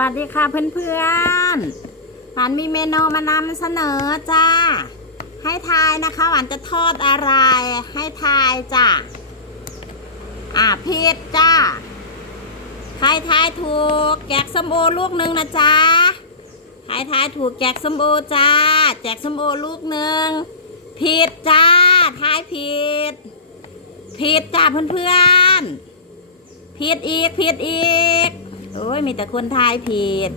วัสดีค่ะเพื่อนๆหวานมีเมนูมานำเสนอจ้า ให้ทายนะคะหวานจะทอดอะไร ให้ทายจ้าอ่าพีดจ้า ใครทายถูกแจกสมโอลูกหนึ่งนะจ๊ะใครทายถูกแจกสมโอจ้า แจกสมโอลูกหนึ่งผิดจ้า ทายผิด ผิดจ้าเพื่อนๆผิดอีกผิดอีก โอ้ยมีแต่คนทายผิด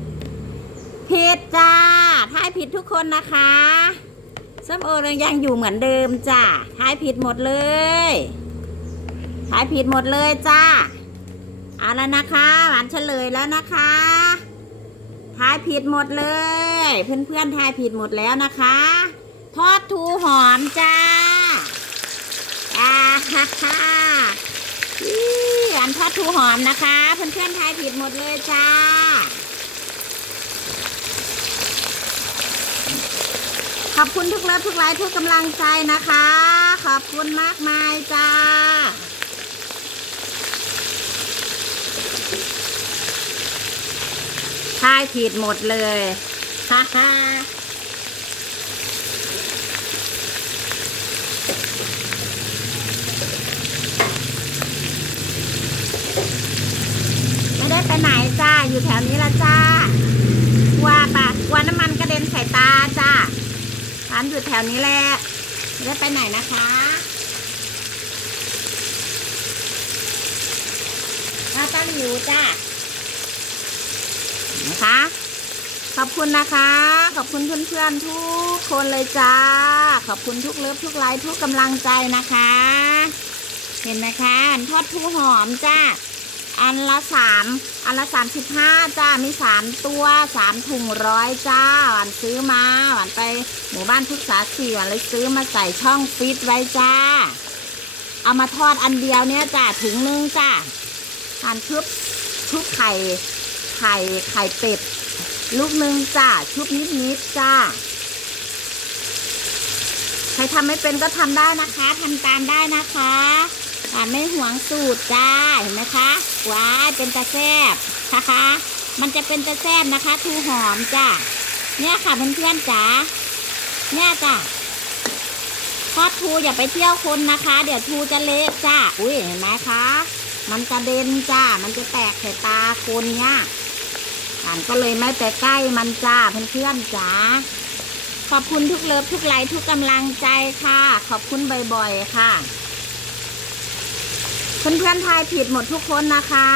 ผิดจ้าทายผิดทุกคนนะคะส้มโอยังอยู่เหมือนเดิมจ้าทายผิดหมดเลยทายผิดหมดเลยจ้าเอาแล้วนะคะหวานเฉลยแล้วนะคะทายผิดหมดเลย เพื่อนๆทายผิดหมดแล้วนะคะ ทอดทูหอมจ้าอ่าฮ่าฮ่า อี้อันทอดทูหอมนะคะ เพื่อนๆทายผิดหมดเลยจ้า ขอบคุณทุกเลิฟทุกไลค์ทุกกำลังใจนะคะ ขอบคุณมากมายจ้าทายผิดหมดเลยฮ่าฮ่าไม่ได้ไปไหนจ้า อยู่แถวนี้ละจ้ากลัวปะกลัวน้ำมันกระเด็นใส่ตาจ้าร้านอยู่แถวนี้แหละไม่ได้ไปไหนนะคะถ้าตั้งอยู่จ้านะคะขอบคุณนะคะ ขอบคุณเพื่อนๆทุกคนเลยจ้า ขอบคุณทุกเลิฟทุกไลค์ทุกกำลังใจนะคะ เห็นไหมคะทอดทูหอมจ้า อันละสามอันละสามสิบห้าจ้า มีสามตัวสามถุงร้อยจ้า หวานซื้อมาหวานไปหมู่บ้านทุกสาสี่หวานเลยซื้อมาใส่ช่องฟิตไว้จ้า เอามาทอดอันเดียวเนี้ยจ้าถุงนึงจ้าทานชุบชุบไข่ไข่ไข่เป็ดลูกหนึ่งจ้า ชุบนิดนิดๆจ้า ใครทำไม่เป็นก็ทำได้นะคะทำตามได้นะคะ อ่าไม่หวงสูตรจ้าเห็นไหมคะว้าเป็นตะแซบนะคะมันจะเป็นตะแซบนะคะทูหอมจ้าเนี่ยค่ะเพื่อนๆจ๋าเนี่ยจ้าทอดทูอย่าไปเที่ยวคนนะคะ เดี๋ยวทูจะเละจ้าอุ้ยเห็นไหมคะมันกระเด็นจ้ามันจะแตกใส่ตาคนเนี่ยอ่านก็เลยไม่ไปใกล้มันจ้าเพื่อนๆจ๋าขอบคุณทุกเลิฟทุกไลค์ทุกกำลังใจค่ะ ขอบคุณบ่อยๆค่ะ เพื่อนๆทายผิดหมดทุกคนนะคะ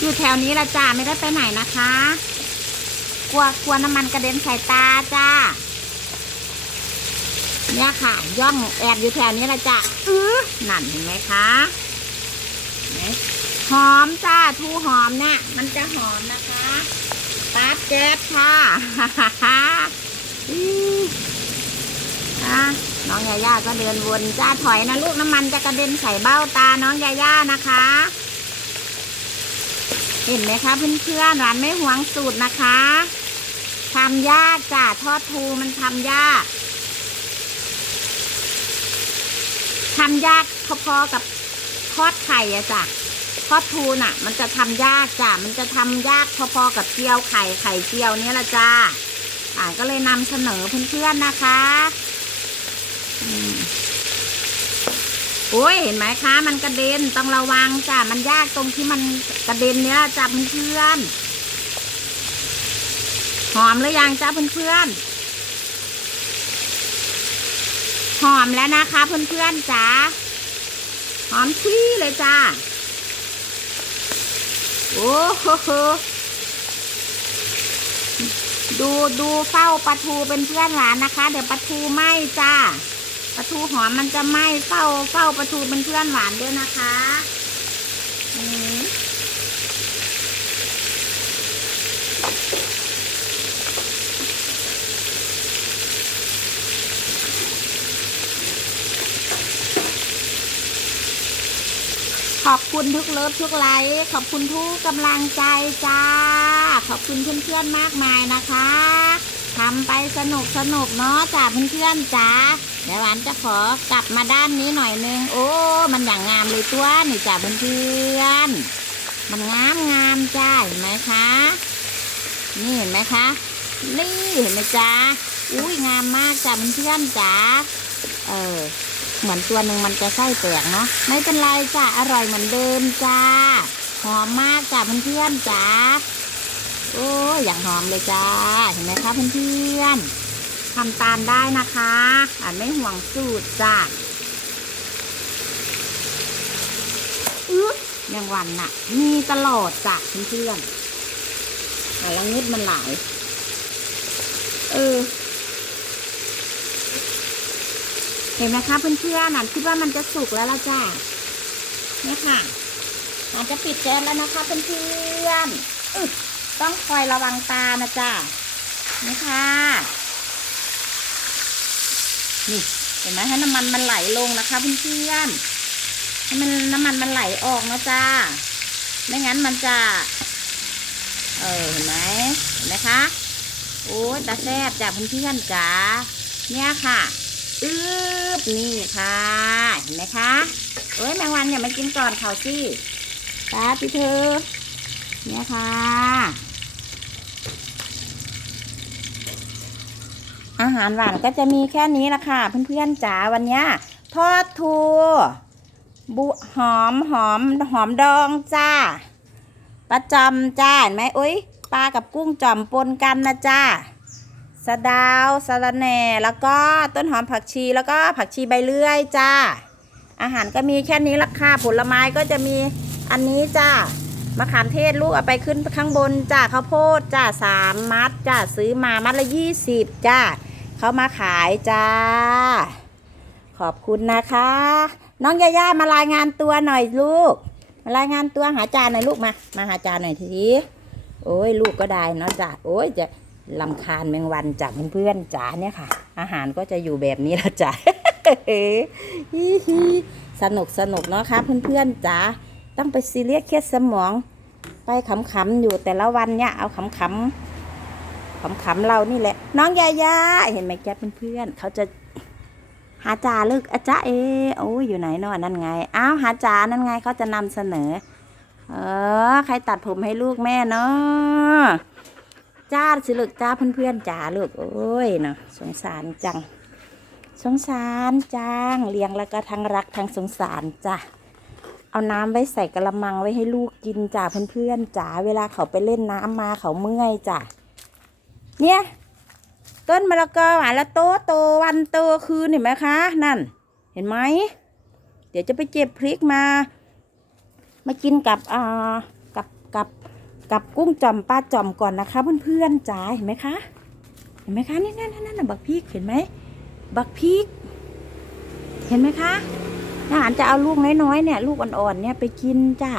อยู่แถวนี้ละจ้าไม่ได้ไปไหนนะคะ กลัวกลัวน้ำมันกระเด็นใส่ตาจ้า เนี่ยค่ะ ย่องแอบอยู่แถวนี้ละจ้ะอื้อนั่นเห็นไหมคะเห็นไหมหอมจ้าทูหอมเนี่ยมันจะหอมนะคะ ปั๊บแก๊สค่ะฮ่าฮ่าฮ่าอื้ออะน้องยาย่าก็เดินวนจ้าถอยนะลูกน้ำมันจะกระเด็นใส่เบ้าตาน้องยาย่านะคะ เห็นไหมคะเพื่อนๆร้านไม่หวงสูตรนะคะทำยากจ้าทอดทูมันทำยากทำยากพอๆกับทอดไข่อะจ้ะ ทอดทูน่ะ มันจะทำยากจ้ะมันจะทำยากพอๆกับเจียวไข่ไข่เจียวเนี้ยละจ้าอ่าก็เลยนำเสนอเพื่อนๆนะคะอโอ้ยเห็นไหมคะ มันกระเด็นต้องระวังจ้ะมันยากตรงที่มันกระเด็นเนี้ยจ้ะเพื่อนหอมหรือยังจ้าเพื่อนๆหอมแล้วนะคะเพื่อนๆจ๋าหอมชี่เลยจ้า โอ้โหดูดูเฝ้าปลาทูเป็นเพื่อนหลานนะคะ เดี๋ยวปลาทูไหม้จ้าปลาทูหอมมันจะไหม้เฝ้าเฝ้าปลาทูเป็นเพื่อนหวานด้วยนะคะ อบคุณทุกเลิฟทุกไลค์ขอบคุณทุกกำลังใจจ้า ขอบคุณเพื่อนๆมากมายนะคะทำไปสนุกสนุกเนาะจ้าเพื่อนๆจ้าเดี๋ยวหวานจะขอกลับมาด้านนี้หน่อยนึง โอ้ มันอย่างงามเลยตัวนี่จ้าเพื่อนๆมันงามงามจ้าเห็นไหมคะ นี่เห็นไหมคะ นี่เห็นไหมจ้าอุ้ยงามมากจ้าเพื่อนๆจ้าเออ เหมือนตัวหนึ่งมันจะไส้แตกเนาะไม่เป็นไรจ้าอร่อยเหมือนเดิมจ้าหอมมากจ้าเพื่อนๆจ้าโอ้ยอย่างหอมเลยจ้าเห็นไหมคะเพื่อนๆทำตามได้นะคะอ่านไม่ห่วงสูตรจ้าอื้อแมงวันน่ะ มีตลอดจ้ะเพื่อนๆอะแล้วงึดมันหลายเออ เห็นไหมคะเพื่อนๆอ่านคิดว่ามันจะสุกแล้วละจ้าเนี่ยค่ะอาจจะปิดแก๊สแล้วนะคะเพื่อนๆอต้องคอยระวังตานะจ๊ะนี่ค่ะนี่เห็นไหมให้น้ำมันมันไหลลงนะคะเพื่อนๆให้มันน้ำมันมันไหลออกนะจ๊ะไม่งั้นมันจะ เออเห็นไหมเห็นไหมคะโอ้ยตาแซ่บจ้ะเพื่อนๆจ๋าเนี่ยค่ะ อึ๊บนี่ค่ะ เห็นไหมคะเอ้ยแมงวันอย่ามากินก่อนเขาสิตาพี่เธอเนี่ยค่ะอาหารหวานก็จะมีแค่นี้ละค่ะ เพื่อนๆจ๋าวันนี้ทอดทูบุหอมหอมหอมดองจ้าปลาจอมจ้าเห็นไหมอุ้ยปลากับกุ้งจอมปนกันนะจ้า สะดาวสะระแหน่แล้วก็ต้นหอมผักชีแล้วก็ผักชีใบเลื่อยจ้า อาหารก็มีแค่นี้ละค่ะผลไม้ก็จะมีอันนี้จ้ามะขามเทศลูกเอาไปขึ้นข้างบนจ้าข้าวโพดจ้าสามมัดจ้าซื้อมามัดละยี่สิบจ้าเขามาขายจ้า ขอบคุณนะคะ น้องยาย่ามารายงานตัวหน่อยลูก มารายงานตัวหาจานหน่อยลูกมา มาหาจานหน่อยทีโอ้ยลูกก็ได้เนาะจ้าโอ้ยจะ ลำคาญแมงวันจากเพื่อนๆจ๋าเนี่ยค่ะ อาหารก็จะอยู่แบบนี้ล้วจ้าสนุกสนุกเนาะคะเพื่อนๆจ๋าต้องไปซีเรียสเครียดสมอง ไปขำๆอยู่แต่ละวันเนี่ยเอาขำๆขำๆเรานี่แหละ น้องยายาเห็นไหมแกเพื่อนๆเขาจะหาจาลึกอาจาเอโอ้ยอยู่ไหนนาะนั่นไงอ้าวหาจานั่นไงเขาจะนำเสนอ เออ ใครตัดผมให้ลูกแม่เนาะ จ้าสิลูกจ้าเพื่อนๆจ๋าลูกโอ้ยเนาะสงสารจัง สงสารจังเลี้ยงแล้วก็ทั้งรักทั้งสงสารจ้ะเอาน้ำไว้ใส่กระมังไว้ให้ลูกกินจ้ะเพื่อนๆจ๋าเวลาเขาไปเล่นน้ำมาเขาเมื่อยจ้ะเนี่ย ต้นมะละกอหวานละโตโตวันโตคืนเห็นไหมคะ นั่น เห็นไหมเดี๋ยวจะไปเจ็บพริกมา มากินกับอ่ากับกับ กับกุ้งจอมปลาจอมก่อนนะคะเพื่อนๆจ๋าเห็นไหมคะเห็นไหมคะนี่นั่นนั่นนั่นบักพริกเห็นไหมบักพริก เห็นไหมคะอาหารจะเอาลูกน้อยๆเนี่ย ลูกอ่อนๆเนี่ยไปกินจ้า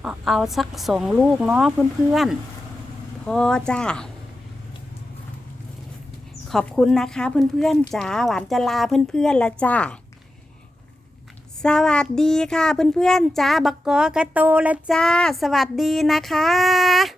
เอาเอาสักสองลูกเนาะเพื่อนๆพอจ้าขอบคุณนะคะเพื่อนๆจ้าหวานจะลาเพื่อนๆแล้วจ้า สวัสดีค่ะเพื่อนๆจ้าบักกอกระโตแล้วจ้า สวัสดีนะคะ